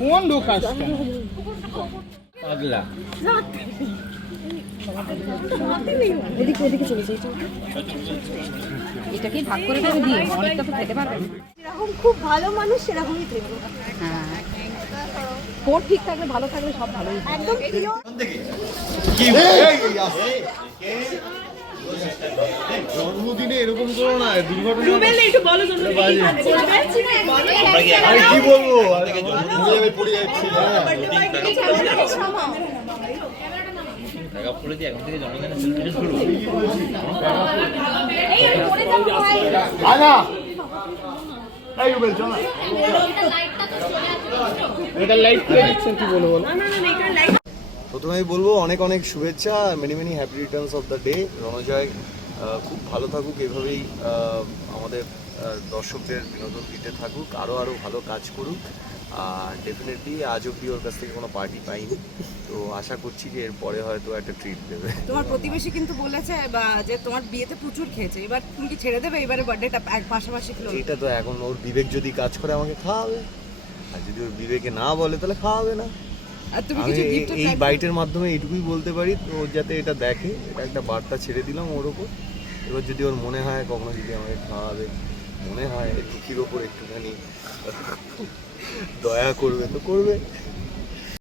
কোন লোক আসছে? পাগলা। এটাকে ভাগ করে দেবে দিয়ে অনেকটা তো খেতে পারবে। যেরকম খুব ভালো মানুষ সেরকমই প্রেম। হ্যাঁ। ঠিক থাকলে ভালো থাকলে সব ভালোই একদম কি? এই আসে। জন্মদিনে এরকম করো না দুর্ঘটনা আরে কি বলব? আনা এই রুবেল চল এটা লাইট করে দিচ্ছেন কি বলব বলো? প্রথমে বলব অনেক অনেক শুভেচ্ছা many many happy returns of the day Ranajoy খুব ভালো থাকুক এভাবেই আমাদের দর্শকদের বিনোদন দিতে থাকুক আরও আরও ভালো কাজ করুক। আর ডেফিনেটলি আজ অব্দি ওর কাছ থেকে কোনো পার্টি পাইনি। তো আশা করছি যে এরপরে হয়তো একটা ট্রিট দেবে। তোমার প্রতিবেশী কিন্তু বলেছে বা- যে তোমার বিয়েতে প্রচুর খেয়েছে। এবার তুমি কি ছেড়ে দেবে এবারে বার্থডেটা এক পাশাপাশি খেলো? এটা তো এখন ওর বিবেক যদি কাজ করে আমাকে খাওয়াবে আর যদি ওর বিবেকে না বলে তাহলে খাওয়াবে না। আর তুমি কিছু এই- গিফট এই বাইটের মাধ্যমে এইটুকুই বলতে পারি তো ও যাতে এটা দেখে এটা একটা বার্তা ছেড়ে দিলাম ওর ওপর। এবার যদি ওর মনে হয় কখনো যদি আমাকে খাওয়াবে মনে হয় দুঃখীর ওপর একটুখানি দয়া করবে তো করবে।